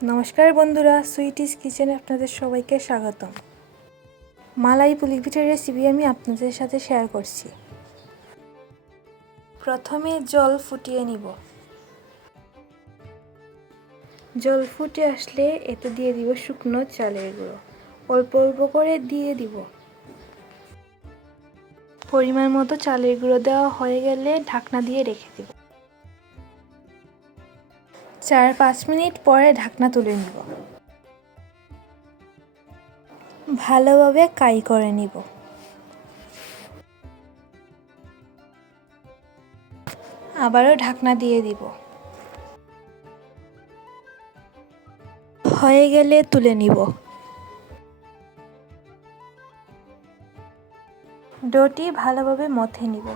নমস্কার বন্ধুরা, সুইটিস কিচেনে আপনাদের সবাইকে স্বাগতম। মালাই পুলি পিঠার রেসিপি আমি আপনাদের সাথে শেয়ার করছি। প্রথমে জল ফুটিয়ে নিব। জল ফুটে আসলে এতে দিয়ে দিব শুকনো চালের গুঁড়ো, অল্প অল্প করে দিয়ে দিব। পরিমাণ মতো চালের গুঁড়ো দেওয়া হয়ে গেলে ঢাকনা দিয়ে রেখে দেব। 4-5 মিনিট পরে ঢাকনা তুলে নিব। ভালোভাবে কাই করে নিব। আবারও ঢাকনা দিয়ে দিব। হয়ে গেলে তুলে নিব। ডোটি ভালোভাবে মথে নিব।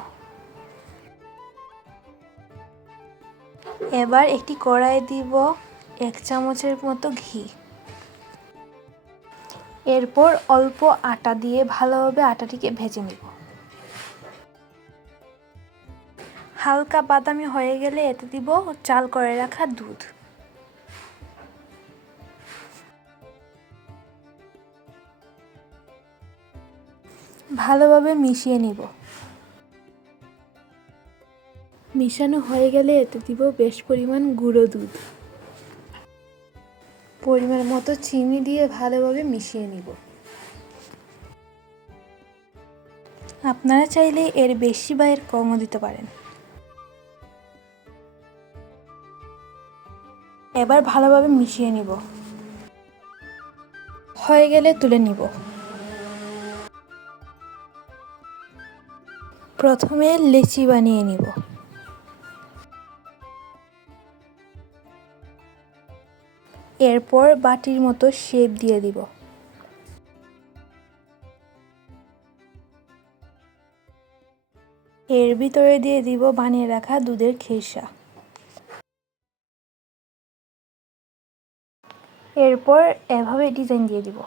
এবার একটি কড়াই দিব 1 চামচের মতো ঘি। এরপর অল্প আটা দিয়ে ভালোভাবে আটাটিকে ভেজে নিব। হালকা বাদামি হয়ে গেলে এতে দিব চাল করে রাখা দুধ। ভালোভাবে মিশিয়ে নিব। মিশানো হয়ে গেলে এতে দিব বেশ পরিমাণ গুঁড়ো দুধ। পরিমাণ মতো চিনি দিয়ে ভালোভাবে মিশিয়ে নিব। আপনারা চাইলে এর বেশি বা এর কমও দিতে পারেন। এবার ভালোভাবে মিশিয়ে নিব। হয়ে গেলে তুলে নিব। প্রথমে লেচি বানিয়ে নিব। এরপর বাটির মতো শেপ দিয়ে দিব। এর ভিতরে দিয়ে দিব বানিয়ে রাখা দুধের খেসা। এরপর এভাবে ডিজাইন দিয়ে দিব।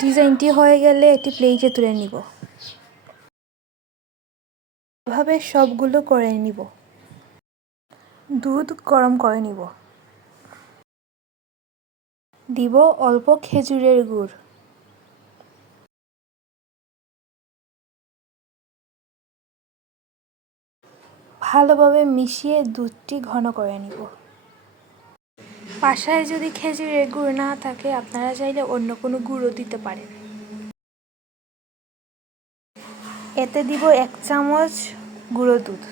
ডিজাইনটি হয়ে গেলে এটি প্লেটে তুলে নিব। এভাবে সবগুলো করে নিব। দুধ গরম করে নিব। দিব অল্প খেজুরের গুড়। ভালোভাবে মিশিয়ে দুধটি ঘন করে নিব। বাসায় যদি খেজুরের গুড় না থাকে আপনারা চাইলে অন্য কোনো গুঁড়ো দিতে পারেন। এতে দিব 1 চামচ গুঁড়ো দুধ।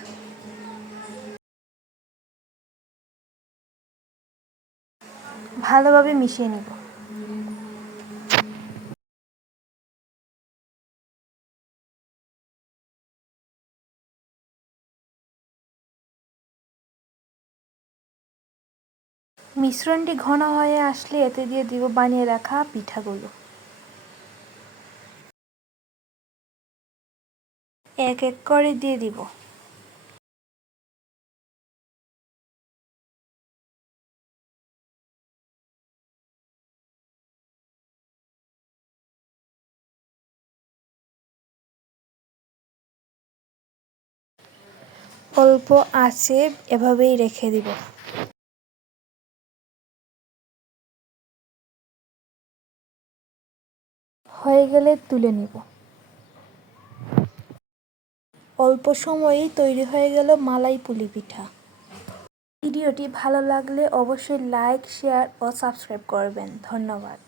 ভালোভাবে মিশিয়ে নিব। মিশ্রণটি ঘন হয়ে আসলে এতে দিয়ে দিব বানিয়ে রাখা পিঠাগুলো। এক এক করে দিয়ে দিব। অল্প আঁচে এভাবেই রেখে দিব। হয়ে গেলে তুলে নিব। অল্প সময়েই তৈরি হয়ে গেল মালাই পুলি পিঠা। ভিডিওটি ভালো লাগলে অবশ্যই লাইক, শেয়ার ও সাবস্ক্রাইব করবেন। ধন্যবাদ।